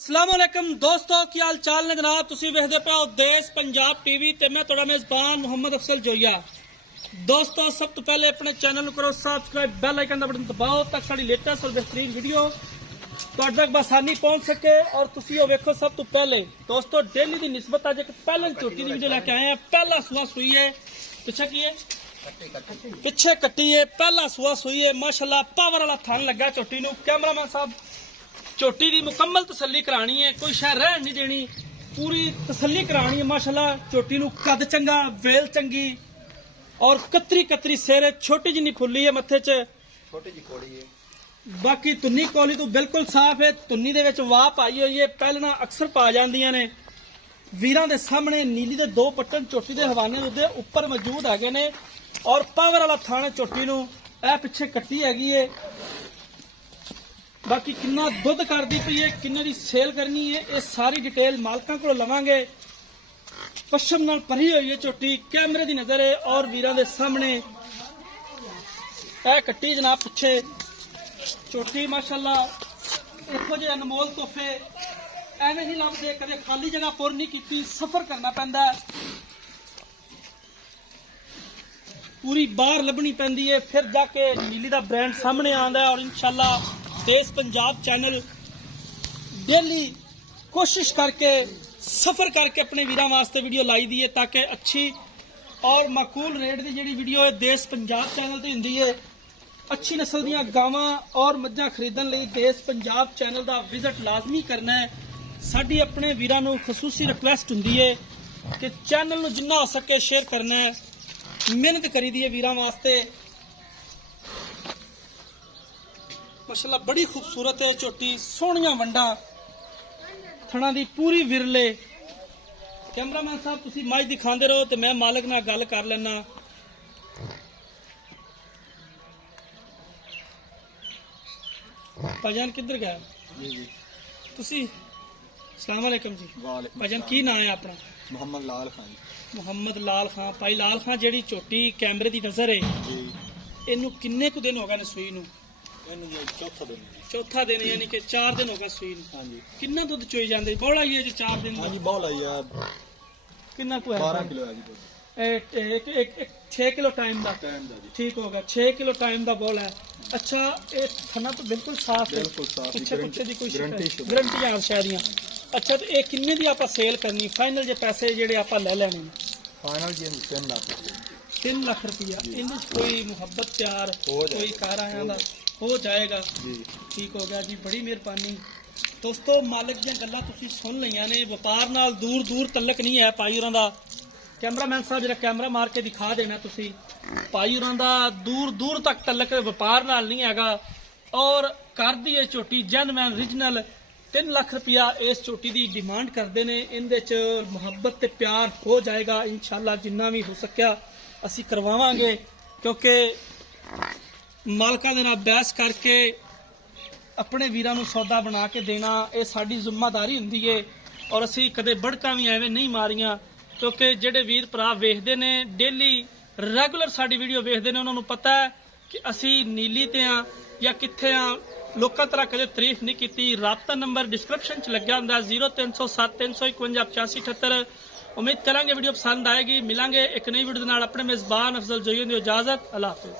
अस्सलामुअलैकुम दोस्तों की हाल चाल ने जनाब तुसी वेखदे पे हो देश पंजाब टीवी ते मैं तुहाडा मेज़बान मोहम्मद अफसल जोइया। दोस्तों सब तो पहले अपने चैनल को करो सब्सक्राइब, बेल आइकन का बटन दबाओ ताकि साडी लेटेस्ट और बेहतरीन वीडियो तुहाडे तक बसानी पहुंच सके। और तुसी ओ वेखो सब तो पहले दोस्तों डेली की निस्बत अज एक पहले चोटी की वीडियो लेके आए हैं। पहला सुआ सुई है, पीछे की है पिछे कट्टी है, पहला सुआ सुई है माशाल्लाह। पावर वाला थान लगा चोटी नूं। कैमरामैन साहब चोटी की मुकम्मल तसल्ली करानी है, कोई शह रहन नहीं देनी, पूरी तसल्ली करानी है माशाल्लाह। चोटी नूं कद चंगा, वेल चंगी और कतरी कतरी सिर, छोटी जिन्नी खुली है, मत्थे च छोटी जी कोड़ी है। बाकी तुन्नी कोली तो बिल्कुल साफ है। तुन्नी दे विच वाह पाई हुई है, पहलना अक्सर पा जांदियां ने। वीरां दे सामने नीली दे दो पट्टन चोटी दे हवाने दे उपर मौजूद हैगे ने और पावर वाला थाने चोटी नूं ए पिछे कट्टी हैगी है। बाकी किन्ना दुध करती पई है, किन्ने दी सेल करनी है, ये सारी डिटेल मालकां को लवांगे। पश्चिम नाल भरी हुई है चोटी, कैमरे दी नजर है और वीरां दे सामने ए कट्टी जनाब पिछे चोटी माशाल्लाह। इहो जिहे अनमोल तोहफे एवें नहीं लभदे, कदे खाली जगह पुर नहीं कीती, सफर करना पैंदा है, पूरी बाहर लभनी पैंदी है, फिर जाके नीली दा ब्रांड सामने आंदा है। और इंशाल्लाह देश पंजाब चैनल डेली कोशिश करके सफर करके अपने वीरां वास्ते वीडियो लाई दी है ताकि अच्छी और माकूल रेट की जी वीडियो है देश पंजाब चैनल तो होंदी है। अच्छी नस्ल दीयां गावां और मज्जां खरीदण लई देश पंजाब चैनल का विजिट लाजमी करना है। साडी अपने वीरां नूं खसूसी रिक्वेस्ट हुंदी है कि चैनल नूं जिन्ना हो सके शेयर करना है, मेहनत करी दी है वीरां वास्ते। माशाल्लाह बड़ी खूबसूरत है चोटी, सोहणियां वंडा थणा दी पूरी विरले। कैमरामैन साहब तुसी मझ दिखांदे रहो तो मैं मालिक नाल गल कर लेना। भाईजान किधर गया जी तुसी? अस्सलाम वालेकुम जी। भाईजान की नाम है अपना? मोहम्मद लाल खान। मोहम्मद लाल खान। भाई लाल खान जेड़ी चोटी कैमरे दी नजर है जी, इनू किन्ने कुछ दिन हो गए ने सूई नू? चौथा दिन यानी कि 4 दिन हो गए सूई नू। हाँ जी। किन्ना दुध चोई जांदे? बौला ही है जी 4 दिन हाँ दा। जी, बॉल आई यार, किन्ना को है? 12 किलो है जी दूध। एक 6 किलो टाइम दा। टाइम दा जी। ठीक होगा, 6 किलो टाइम दा बॉल है। अच्छा ये खाना तो बिल्कुल साफ है, बिल्कुल साफ, पीछे पीछे दी कोई गारंटी गारंटी आ शायदियां। अच्छा तो ये किन्ने दी आपा सेल करनी? फाइनल जे पैसे जेडे आपा ले लेने फाइनल जी 3 लाख 3 लाख रुपया। इनमें कोई मुहब्बत प्यार हो जाए, कोई कार आया दा हो जाएगा जी। ठीक हो गया जी, बड़ी मेहरबानी। दोस्तों मालिक दी गल्लां तुसीं सुन लईआं ने, व्यापार नाल दूर दूर तलक नहीं है भाई होरां दा। कैमरामैन साहब जरा कैमरा मार के दिखा देना तुसीं, भाई होरां दा दूर दूर तक तलक व्यापार नाल नहीं हैगा। और कर दी है चोटी जेन्युइन ओरिजिनल। 3 लाख रुपया इस चोटी की डिमांड करते हैं। इहदे च मुहब्बत ते प्यार हो जाएगा इंशाल्लाह, जिन्ना भी हो सकिया असी करवावांगे, क्योंकि मालकां दे नाल बहस करके अपने वीरां नूं सौदा बना के देना ये साडी जिम्मेदारी हुंदी है। और असी कदे बड़कां भी एवें नहीं मारियां, क्योंकि जेडे वीर भरा वेखदे ने डेली रेगुलर साडी वीडियो वेखदे ने, उन्हां नूं पता है कि असी नीली ते हां या कित्थे हां। लोकां तरह कदे तारीफ नहीं की। राबता नंबर डिस्क्रिप्शन च लग्या हुंदा 0307 351 8578। उम्मीद करांगे वीडियो पसंद आएगी। मिलांगे एक नई वीडियो दे नाल। अपने मेज़बान अफजल जोइया दी इजाजत। अल्लाह हाफिज़।